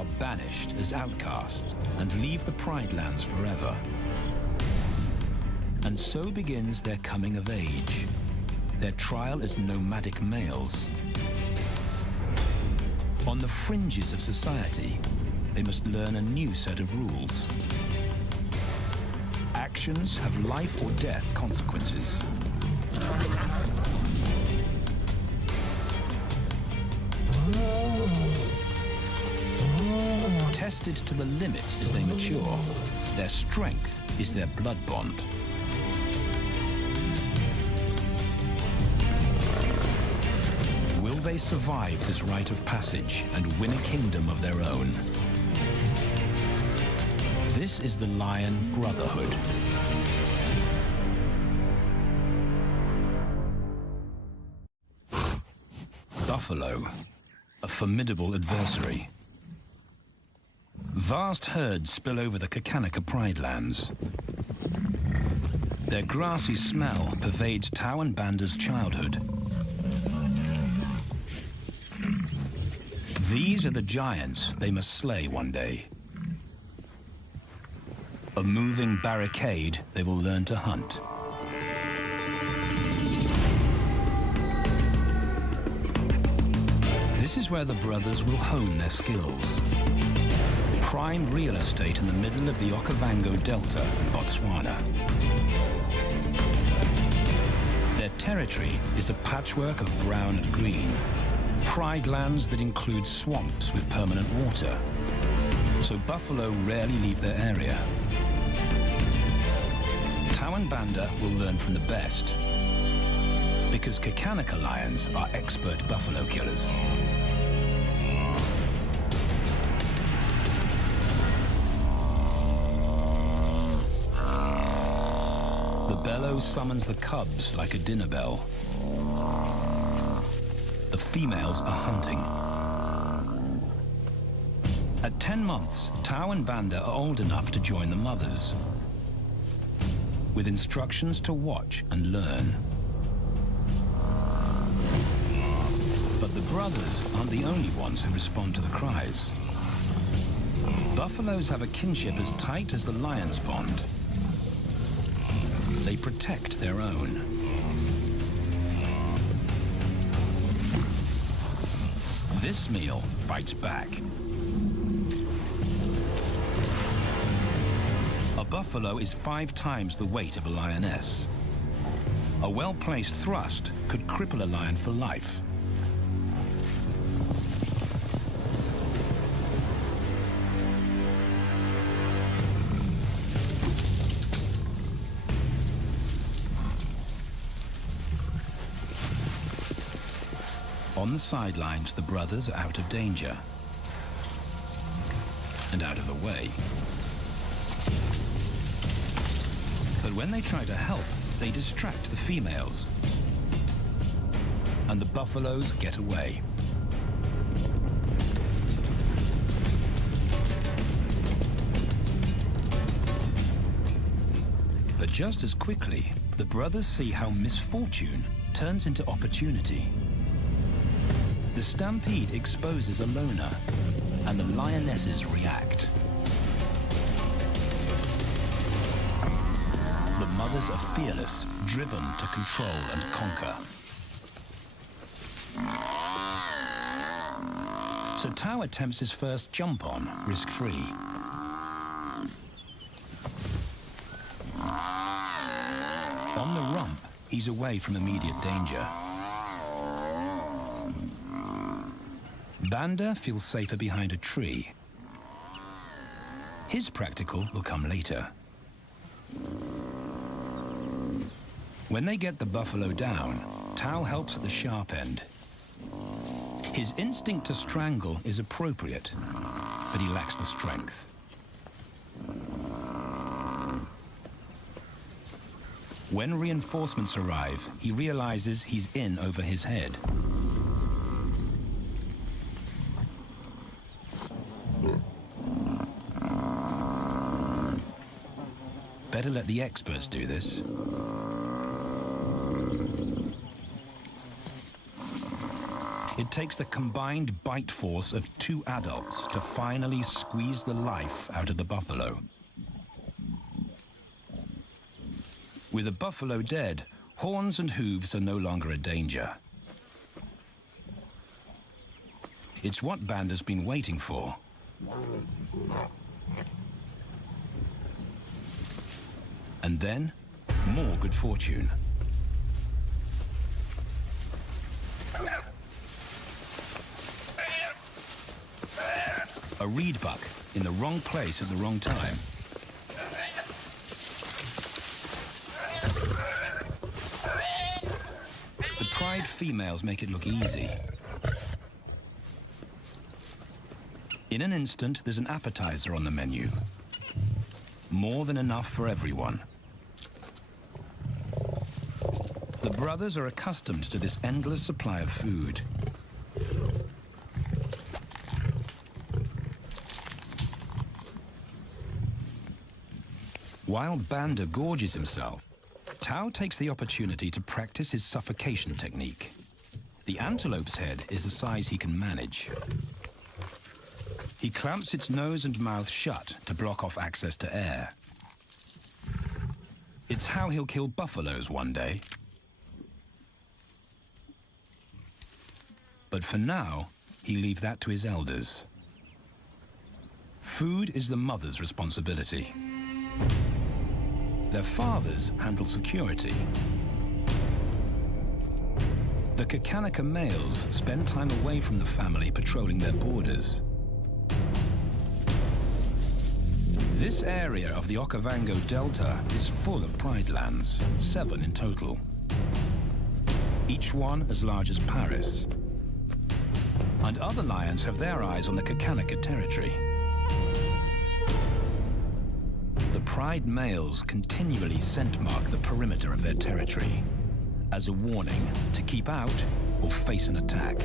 are banished as outcasts and leave the Pride Lands forever. And so begins their coming of age, their trial as nomadic males. On the fringes of society, they must learn a new set of rules. Actions have life or death consequences. Tested to the limit as they mature, their strength is their blood bond. Will they survive this rite of passage and win a kingdom of their own? This is the Lion Brotherhood. Buffalo, a formidable adversary. Vast herds spill over the Kakanika Pride Lands. Their grassy smell pervades Tawan Banda's childhood. These are the giants they must slay one day. A moving barricade they will learn to hunt. This is where the brothers will hone their skills. Prime real estate in the middle of the Okavango Delta in Botswana. Their territory is a patchwork of brown and green. Pride lands that include swamps with permanent water. So buffalo rarely leave their area. Tawan Banda will learn from the best, because Kakanika lions are expert buffalo killers. The bellow summons the cubs like a dinner bell. The females are hunting. At 10 months, Tawan Banda are old enough to join the mothers, with instructions to watch and learn. But the brothers aren't the only ones who respond to the cries. Buffaloes have a kinship as tight as the lions bond. They protect their own. This meal fights back. A buffalo is 5 times the weight of a lioness. A well-placed thrust could cripple a lion for life. On the sidelines, the brothers are out of danger and out of the way. But when they try to help, they distract the females, and the buffaloes get away. But just as quickly, the brothers see how misfortune turns into opportunity. The stampede exposes a loner, and the lionesses react. The mothers are fearless, driven to control and conquer. So Tao attempts his first jump on, risk-free. On the rump, he's away from immediate danger. Banda feels safer behind a tree. His practical will come later. When they get the buffalo down, Tao helps at the sharp end. His instinct to strangle is appropriate, but he lacks the strength. When reinforcements arrive, he realizes he's in over his head. Better let the experts do this. It It takes the combined bite force of 2 adults to finally squeeze the life out of the buffalo. With the buffalo dead, horns and hooves are no longer a danger. It's what Banda's been waiting for. And then, more good fortune. A reed buck in the wrong place at the wrong time. The pride females make it look easy. In an instant, there's an appetizer on the menu. More than enough for everyone. The brothers are accustomed to this endless supply of food. While Banda gorges himself, Tao takes the opportunity to practice his suffocation technique. The antelope's head is the size he can manage. He clamps its nose and mouth shut to block off access to air. It's how he'll kill buffaloes one day. But for now, he leaves that to his elders. Food is the mother's responsibility. Their fathers handle security. The Kakanika males spend time away from the family patrolling their borders. This area of the Okavango Delta is full of pride lands, 7 in total. Each one as large as Paris. And other lions have their eyes on the Kakanika territory. The pride males continually scent mark the perimeter of their territory as a warning to keep out or face an attack.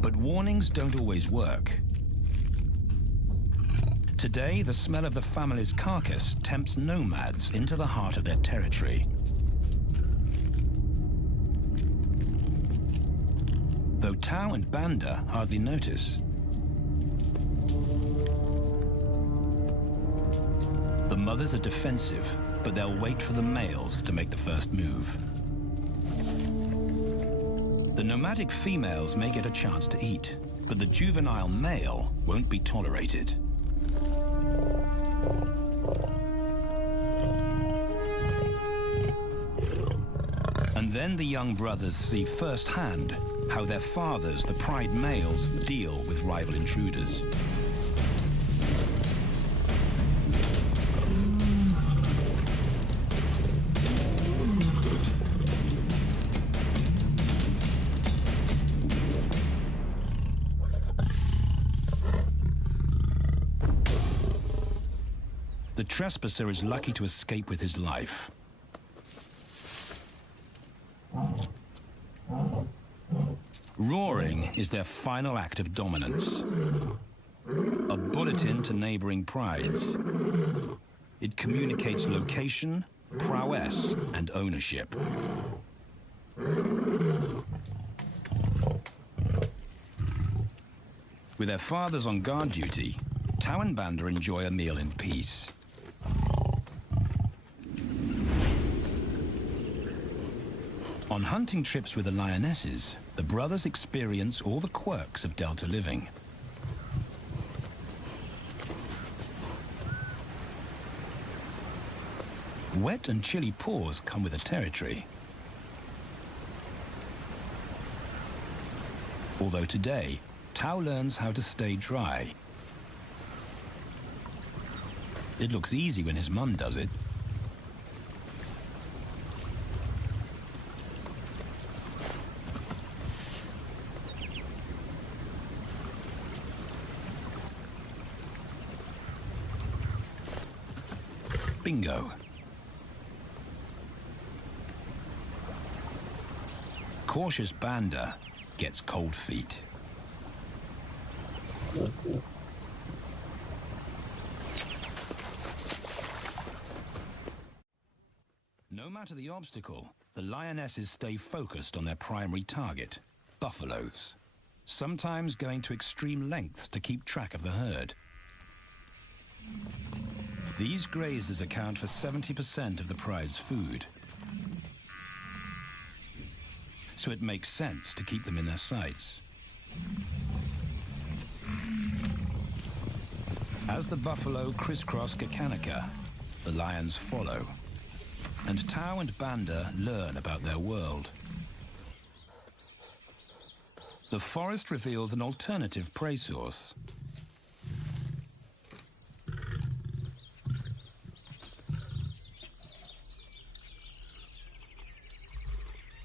But warnings don't always work. Today, the smell of the family's carcass tempts nomads into the heart of their territory. Though Tao and Banda hardly notice. The mothers are defensive, but they'll wait for the males to make the first move. The nomadic females may get a chance to eat, but the juvenile male won't be tolerated. And then the young brothers see firsthand how their fathers, the pride males, deal with rival intruders. The trespasser is lucky to escape with his life. Roaring is their final act of dominance. A bulletin to neighboring prides. It communicates location, prowess, and ownership. With their fathers on guard duty, Tao and Banda enjoy a meal in peace. On hunting trips with the lionesses, the brothers experience all the quirks of Delta living. Wet and chilly paws come with the territory. Although today, Tao learns how to stay dry. It looks easy when his mum does it. Bingo. Cautious Banda gets cold feet. No matter matter the obstacle, the lionesses stay focused on their primary target, buffaloes, sometimes going to extreme lengths to keep track of the herd. These grazers account for 70% of the pride's food, so it makes sense to keep them in their sights. As the buffalo crisscross Kakanika, the lions follow, and Tao and Banda learn about their world. The forest reveals an alternative prey source.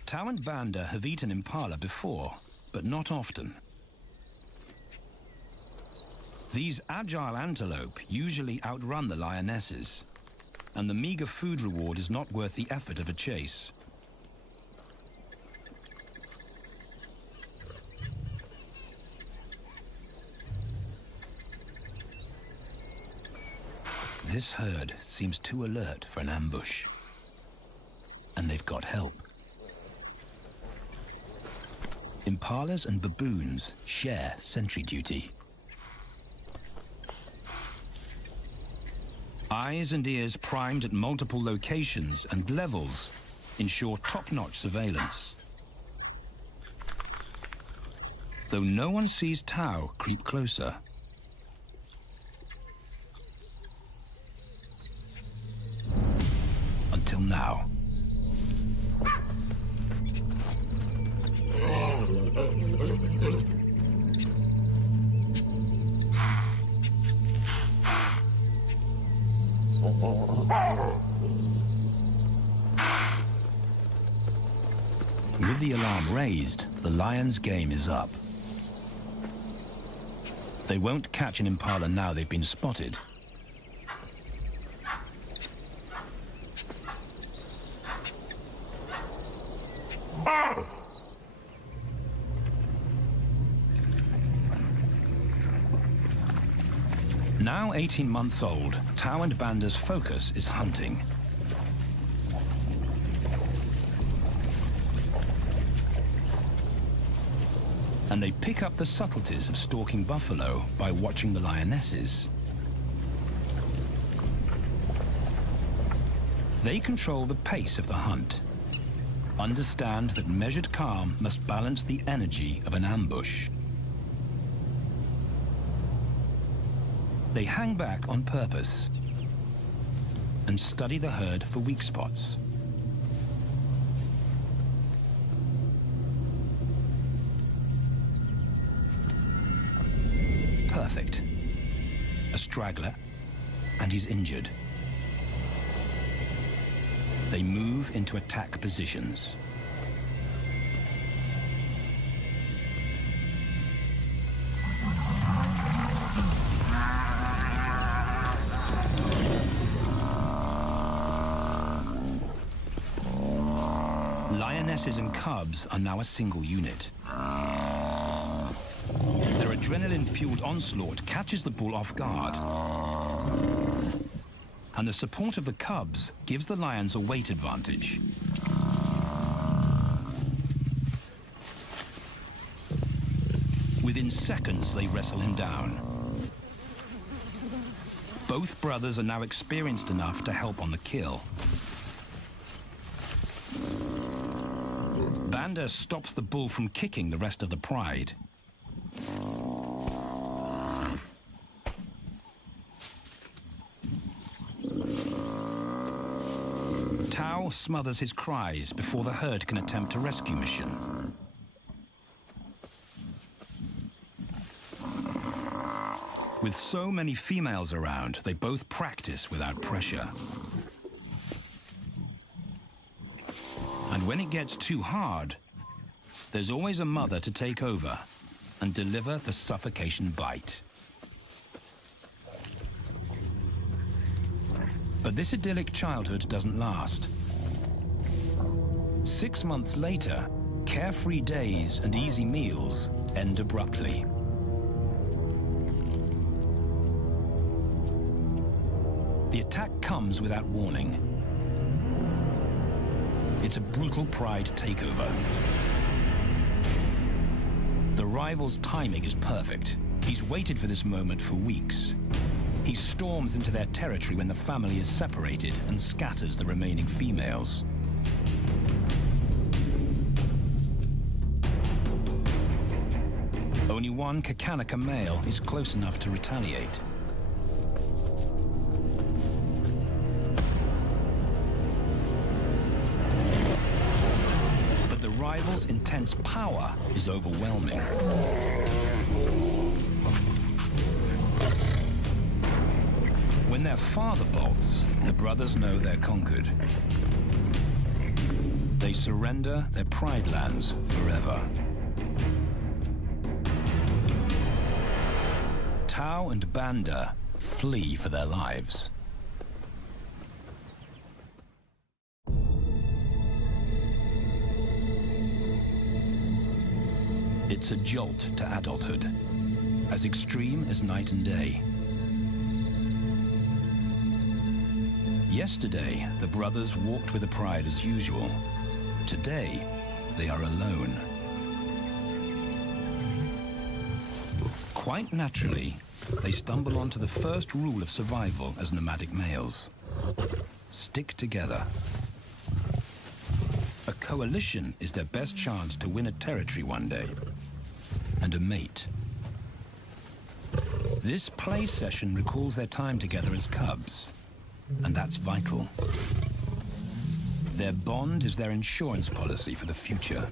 Tao and Banda have eaten impala before, but not often. These agile antelope usually outrun the lionesses, and the meager food reward is not worth the effort of a chase. This herd seems too alert for an ambush, and they've got help. Impalas and baboons share sentry duty. Eyes and ears primed at multiple locations and levels ensure top-notch surveillance. Though no one sees Tao creep closer. Until now. With the alarm raised, the lions' game is up. They won't catch an impala now they've been spotted. Now 18 months old, Tao and Banda's focus is hunting. And they pick up the subtleties of stalking buffalo by watching the lionesses. They control the pace of the hunt, understand that measured calm must balance the energy of an ambush. They hang back on purpose and study the herd for weak spots. Perfect. A straggler, and he's injured. They move into attack positions. Lionesses and cubs are now a single unit. Their adrenaline-fueled onslaught catches the bull off guard. And the support of the cubs gives the lions a weight advantage. Within seconds, they wrestle him down. Both brothers are now experienced enough to help on the kill. Banda stops the bull from kicking the rest of the pride. Tao smothers his cries before the herd can attempt a rescue mission. With so many females around, they both practice without pressure. And when it gets too hard, there's always a mother to take over and deliver the suffocation bite. But this idyllic childhood doesn't last. 6 months later, carefree days and easy meals end abruptly. The attack comes without warning. It's a brutal pride takeover. The rival's timing is perfect. He's waited for this moment for weeks. He storms into their territory when the family is separated and scatters the remaining females. Only one Kakanika male is close enough to retaliate. But the rival's intense power is overwhelming. When their father bolts, the brothers know they're conquered. They surrender their pride lands forever. Tao and Banda flee for their lives. It's a jolt to adulthood, as extreme as night and day. Yesterday, the brothers walked with the pride as usual. Today, they are alone. Quite naturally, they stumble onto the first rule of survival as nomadic males. Stick together. A coalition is their best chance to win a territory one day, and a mate. This play session recalls their time together as cubs, and that's vital. Their bond is their insurance policy for the future.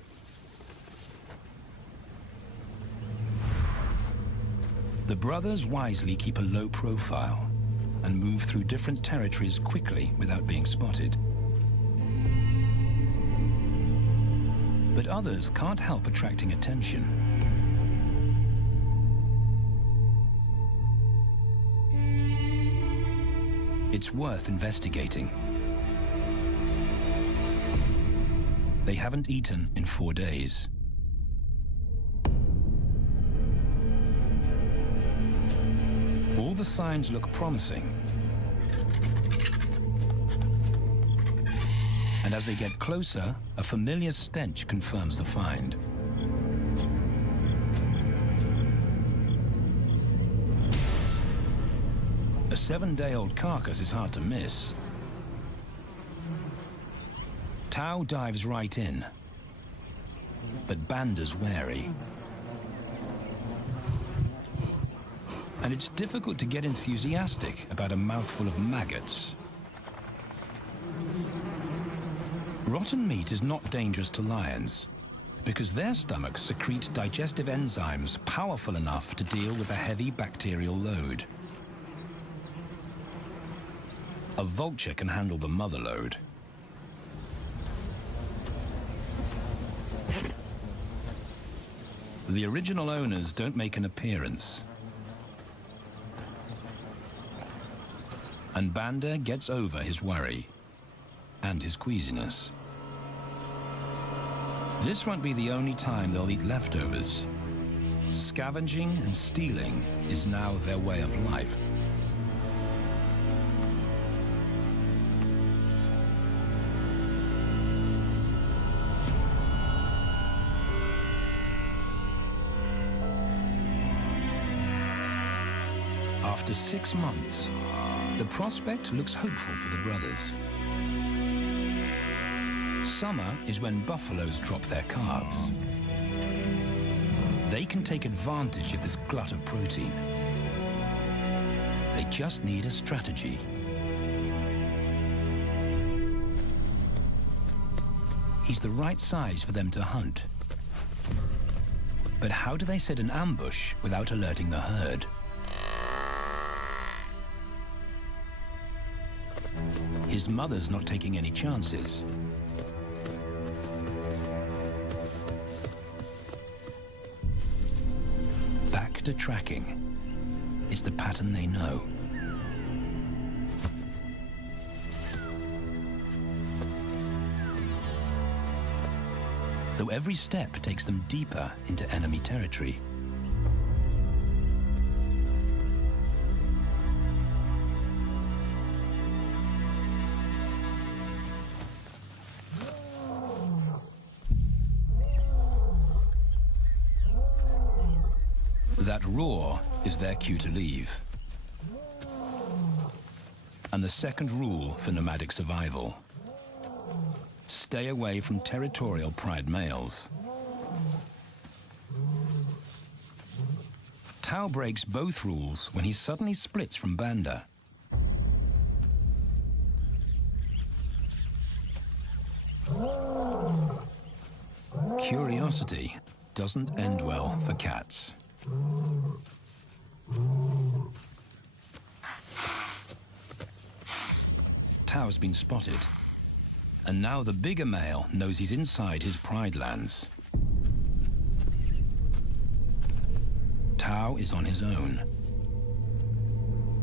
The brothers wisely keep a low profile and move through different territories quickly without being spotted. But others can't help attracting attention. It's worth investigating. They haven't eaten in 4 days. All the signs look promising. And as they get closer, a familiar stench confirms the find. A 7-day-old carcass is hard to miss. Tao dives right in, but Banda's wary. And it's difficult to get enthusiastic about a mouthful of maggots. Rotten meat is not dangerous to lions, because their stomachs secrete digestive enzymes powerful enough to deal with a heavy bacterial load. A vulture can handle the mother load. The original owners don't make an appearance. And Banda gets over his worry and his queasiness. This won't be the only time they'll eat leftovers. Scavenging and stealing is now their way of life. After 6 months, the prospect looks hopeful for the brothers. Summer is when buffaloes drop their calves. They can take advantage of this glut of protein. They just need a strategy. He's the right size for them to hunt. But how do they set an ambush without alerting the herd? His mother's not taking any chances. Back to tracking. It's the pattern they know. Though every step takes them deeper into enemy territory. That roar is their cue to leave. And the second rule for nomadic survival: stay away from territorial pride males. Tao breaks both rules when he suddenly splits from Banda. Curiosity doesn't end well for cats. Tao's been spotted, and now the bigger male knows he's inside his pride lands. Tao is on his own.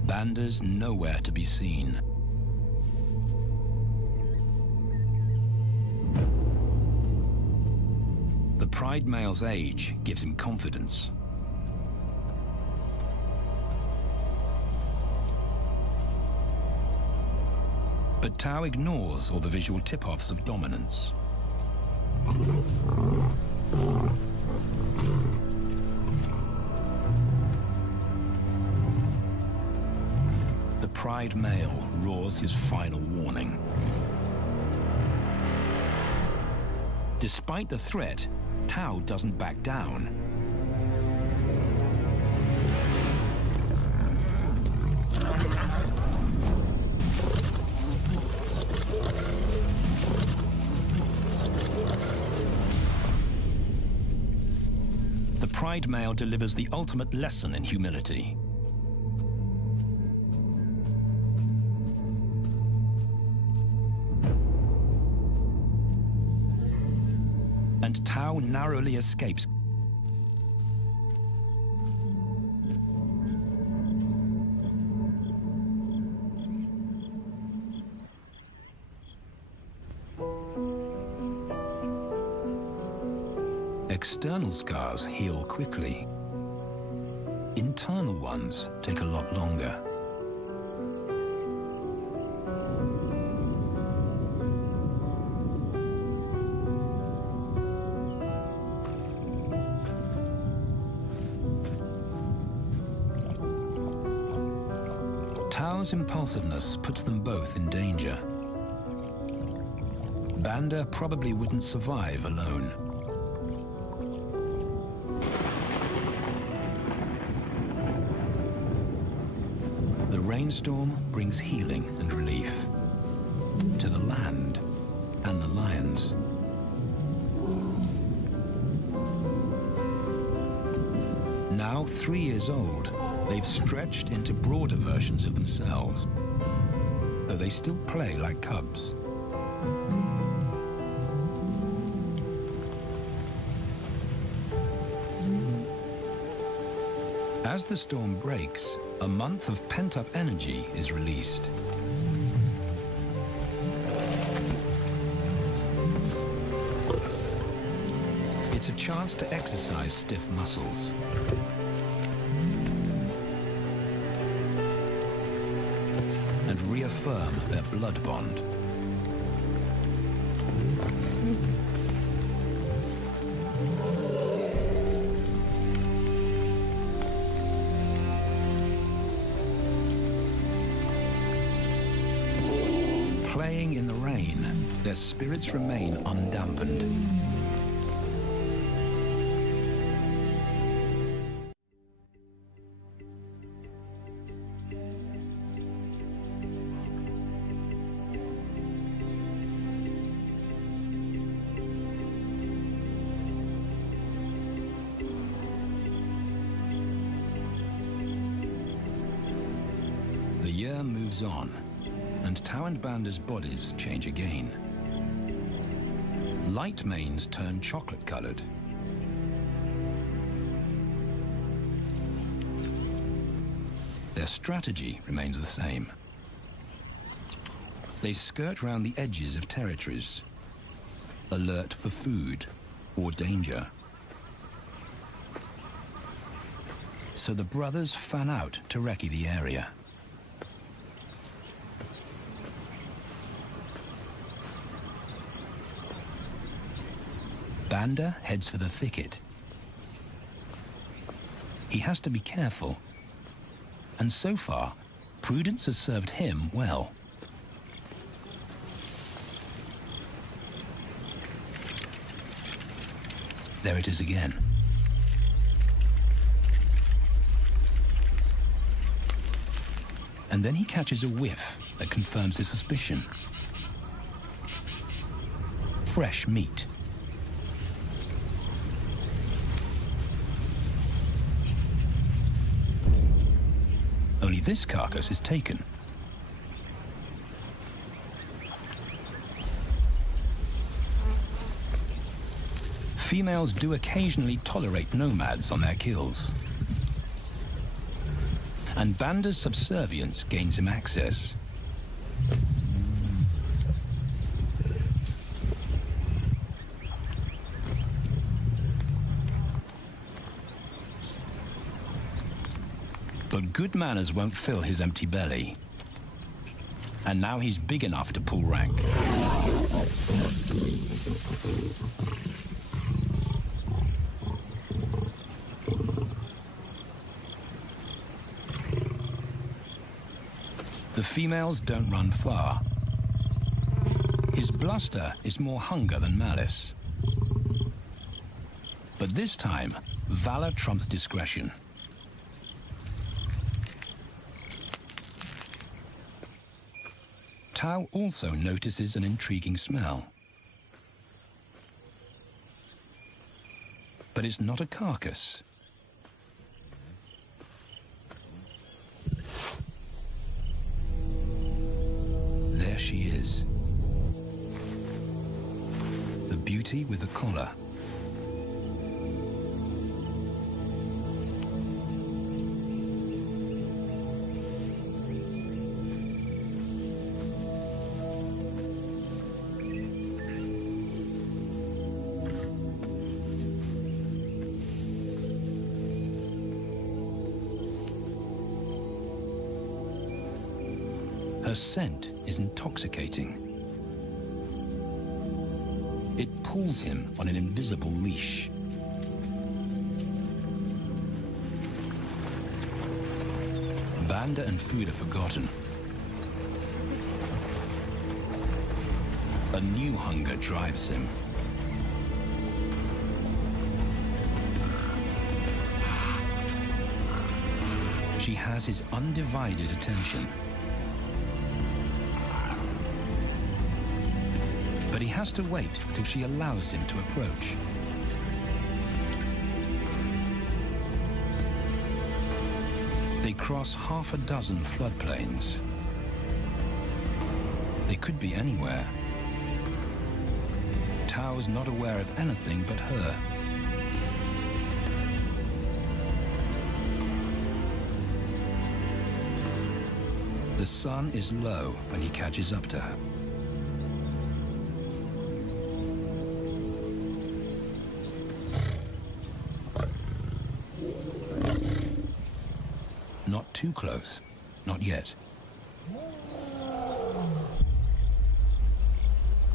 Banda's nowhere to be seen. The pride male's age gives him confidence. But Tao ignores all the visual tip-offs of dominance. The pride male roars his final warning. Despite the threat, Tao doesn't back down. The pride male delivers the ultimate lesson in humility. And Tao narrowly escapes. External scars heal quickly. Internal ones take a lot longer. Tao's impulsiveness puts them both in danger. Banda probably wouldn't survive alone. The rainstorm brings healing and relief to the land and the lions. Now 3 years old, they've stretched into broader versions of themselves, though they still play like cubs. As the storm breaks, a month of pent-up energy is released. It's a chance to exercise stiff muscles. And reaffirm their blood bond. Playing in the rain, their spirits remain undampened. The year moves on, and Tao and Banda's bodies change again. Light manes turn chocolate-colored. Their strategy remains the same. They skirt round the edges of territories, alert for food or danger. So the brothers fan out to recce the area. Banda heads for the thicket. He has to be careful. And so far, prudence has served him well. There it is again. And then he catches a whiff that confirms his suspicion. Fresh meat. Only this carcass is taken. Females do occasionally tolerate nomads on their kills. And Banda's subservience gains him access. But good manners won't fill his empty belly. And now he's big enough to pull rank. The females don't run far. His bluster is more hunger than malice. But this time, valor trumps discretion. Tao also notices an intriguing smell. But it's not a carcass. There she is. The beauty with the collar. Her scent is intoxicating. It pulls him on an invisible leash. Banda and food are forgotten. A new hunger drives him. She has his undivided attention. But he has to wait till she allows him to approach. They cross half a dozen floodplains. They could be anywhere. Tao's not aware of anything but her. The sun is low when he catches up to her. Not too close. Not yet.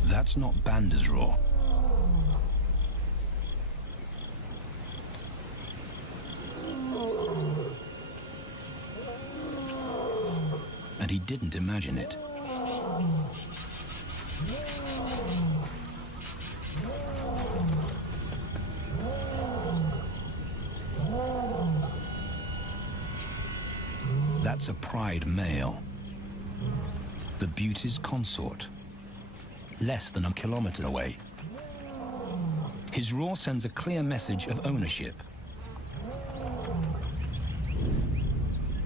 That's not Banda's roar. And he didn't imagine it. That's a pride male. The beauty's consort. Less than a kilometer away. His roar sends a clear message of ownership.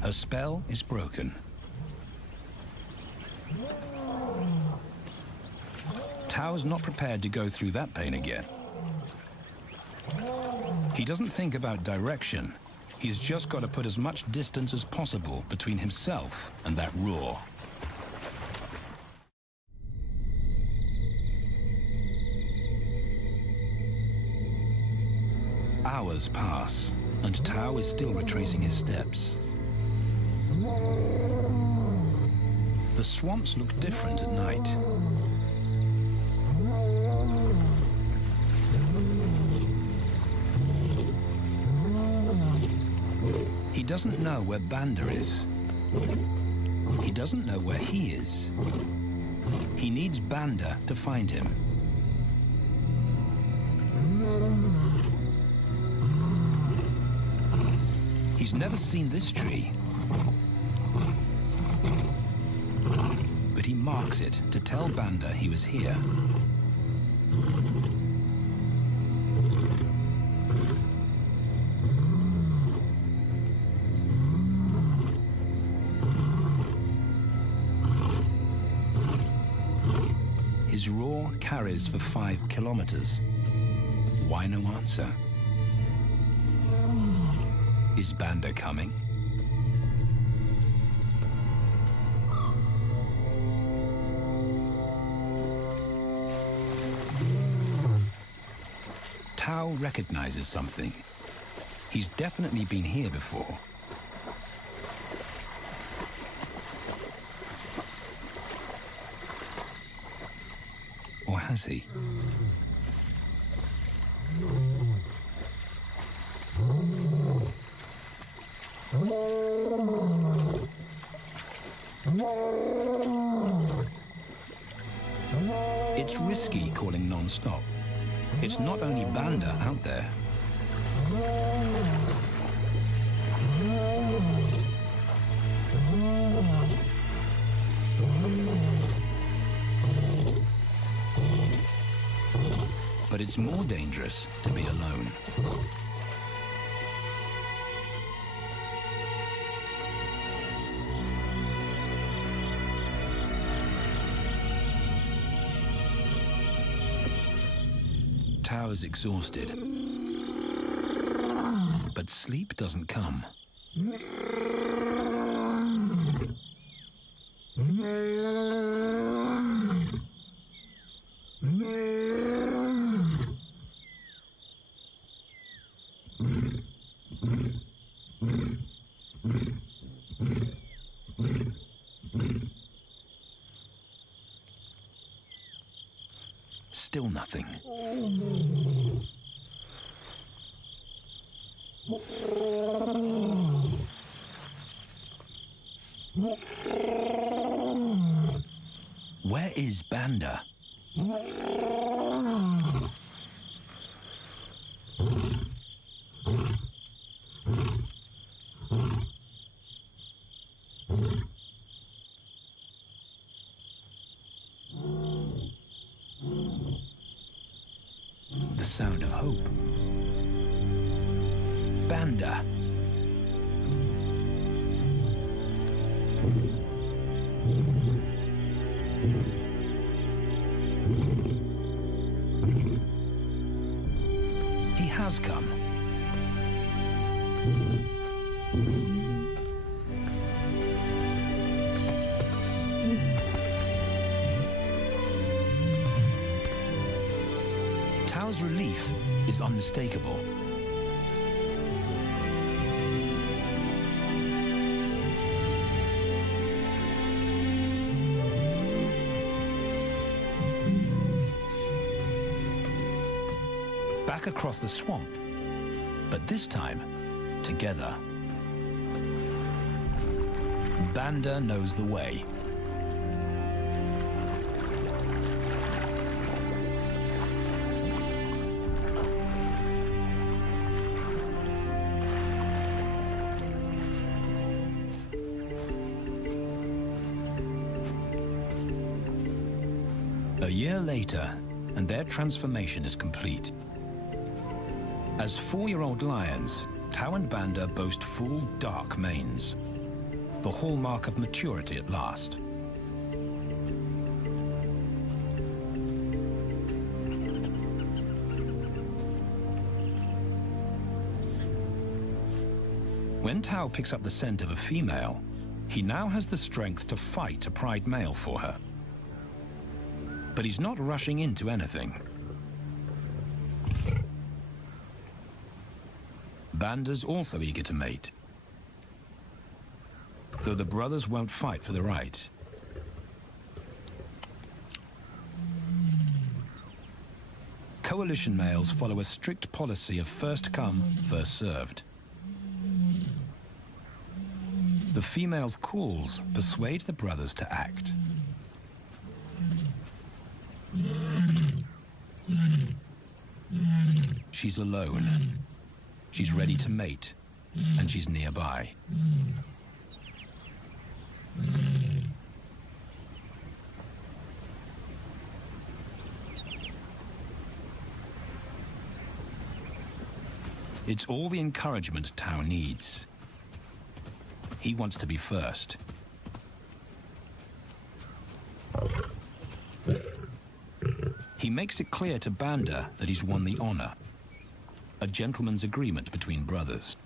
Her spell is broken. Tao's not prepared to go through that pain again. He doesn't think about direction. He's just got to put as much distance as possible between himself and that roar. Hours pass, and Tao is still retracing his steps. The swamps look different at night. He doesn't know where Banda is. He doesn't know where he is. He needs Banda to find him. He's never seen this tree, but he marks it to tell Banda he was here. His roar carries for 5 kilometers. Why no answer? Is Banda coming? Tao recognizes something. He's definitely been here before. Or has he? It's risky calling non-stop. It's not only Banda out there. But it's more dangerous to be alone. Tao is exhausted, but sleep doesn't come. Still nothing. Where is Banda? The sound of hope. Banda. He has come. Tao's relief is unmistakable. Back across the swamp, but this time, together. Banda knows the way. A year later, and their transformation is complete. As 4-year-old lions, Tao and Banda boast full, dark manes, the hallmark of maturity at last. When Tao picks up the scent of a female, he now has the strength to fight a pride male for her. But he's not rushing into anything. Banda's also eager to mate, though the brothers won't fight for the right. Coalition males follow a strict policy of first come, first served. The female's calls persuade the brothers to act. She's alone. She's ready to mate, and she's nearby. It's all the encouragement Tao needs. He wants to be first. He makes it clear to Banda that he's won the honor, a gentleman's agreement between brothers.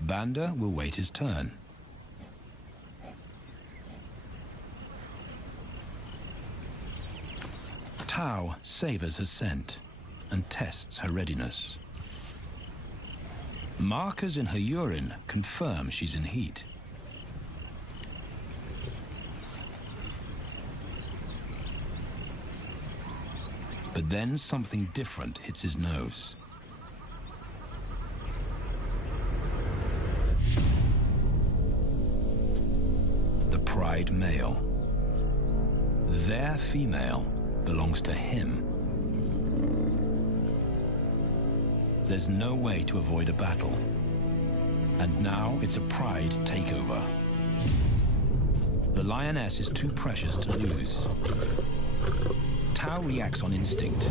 Banda will wait his turn. Tao savors her scent and tests her readiness. Markers in her urine confirm she's in heat. But then something different hits his nose. The pride male. Their female belongs to him. There's no way to avoid a battle. And now it's a pride takeover. The lioness is too precious to lose. Tao reacts on instinct.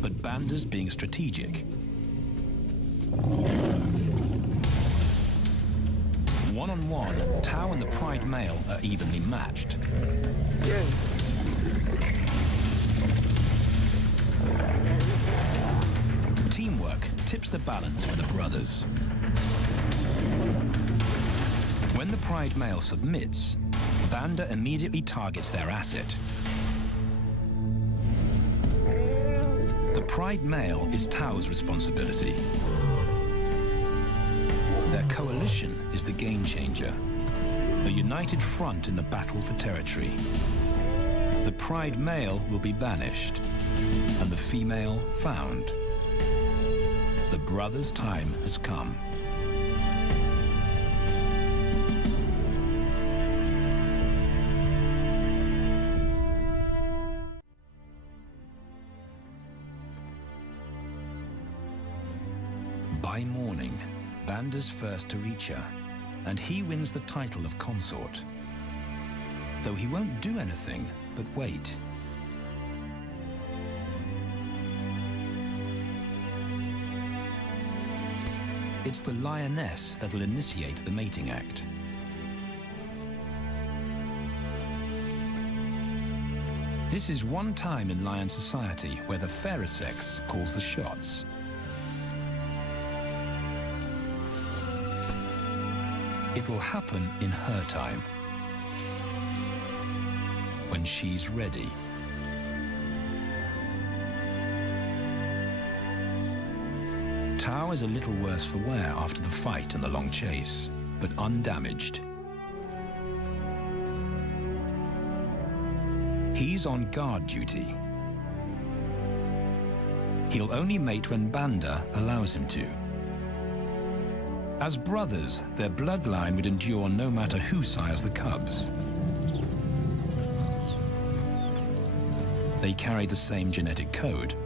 But Banda's being strategic. One-on-one, Tao and the pride male are evenly matched. Yeah. Teamwork tips the balance for the brothers. When the pride male submits, Banda immediately targets their asset. The pride male is Tao's responsibility. Their coalition is the game changer, a united front in the battle for territory. The pride male will be banished, and the female found. The brothers' time has come. By morning, Banda's first to reach her, and he wins the title of consort. Though he won't do anything but wait. It's the lioness that'll initiate the mating act. This is one time in lion society where the fairer sex calls the shots. It will happen in her time, when she's ready. Tao is a little worse for wear after the fight and the long chase, but undamaged. He's on guard duty. He'll only mate when Banda allows him to. As brothers, their bloodline would endure no matter who sires the cubs. They carry the same genetic code.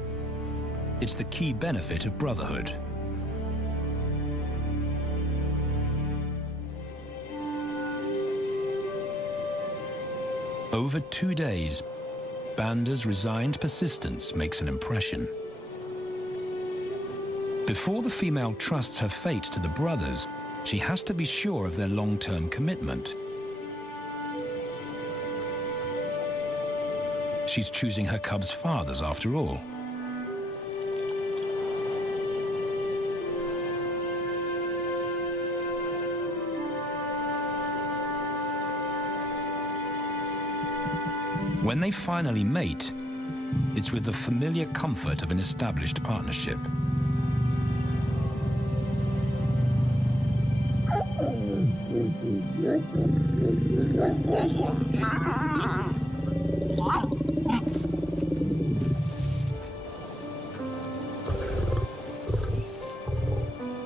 It's the key benefit of brotherhood. Over 2 days, Banda's resigned persistence makes an impression. Before the female trusts her fate to the brothers, she has to be sure of their long-term commitment. She's choosing her cubs' fathers after all. When they finally mate, it's with the familiar comfort of an established partnership.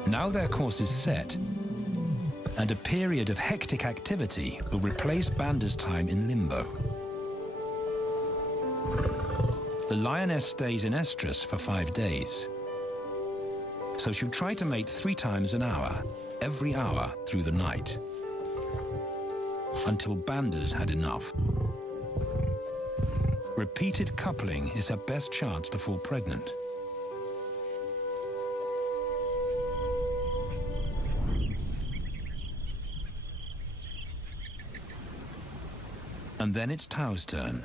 Now their course is set, and a period of hectic activity will replace Banda's time in limbo. The lioness stays in estrus for 5 days, so she'll try to mate 3 times an hour, every hour through the night, until Banda's had enough. Repeated coupling is her best chance to fall pregnant. And then it's Tau's turn.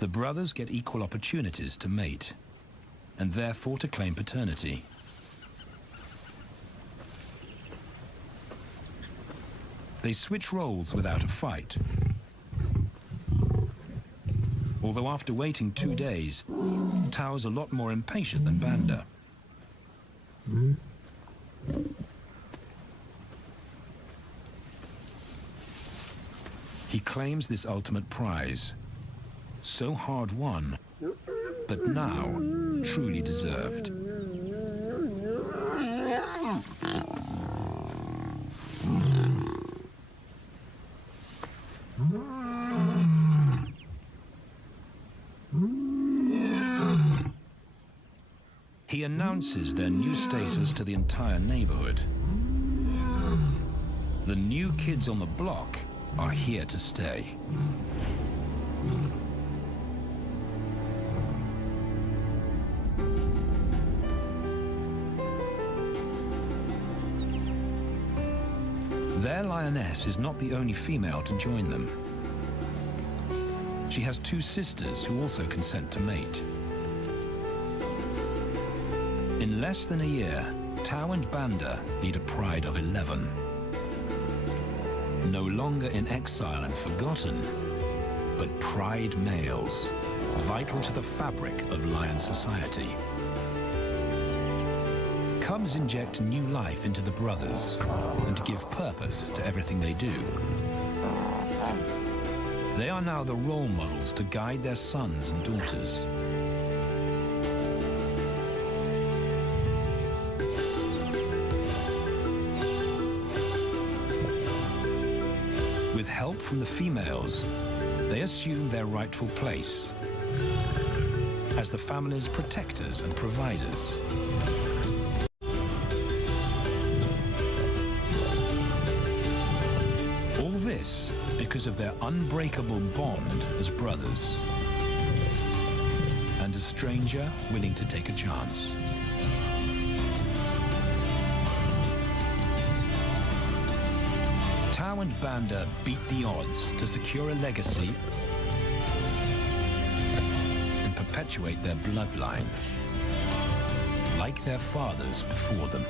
The brothers get equal opportunities to mate, and therefore to claim paternity. They switch roles without a fight. Although after waiting 2 days, Tau's a lot more impatient than Banda. He claims this ultimate prize, so hard won, but now truly deserved. He announces their new status to the entire neighborhood. The new kids on the block are here to stay. Their lioness is not the only female to join them. She has 2 sisters who also consent to mate. In less than a year, Tau and Banda lead a pride of 11. No longer in exile and forgotten, but pride males, vital to the fabric of lion society. Cubs inject new life into the brothers and give purpose to everything they do. They are now the role models to guide their sons and daughters. With help from the females, they assume their rightful place as the family's protectors and providers. All this because of their unbreakable bond as brothers, and a stranger willing to take a chance. Tau and Banda beat the odds to secure a legacy and perpetuate their bloodline, like their fathers before them.